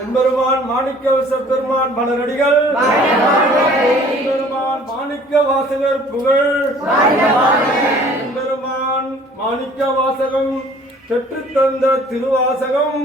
எம்பெருமான் மாணிக்க பெருமான் மலரடிகள் எம்பெருமான் மாணிக்க வாசகர் புகழ் எம்பெருமான் மாணிக்க வாசகம் பெற்றுத் தந்த திருவாசகம்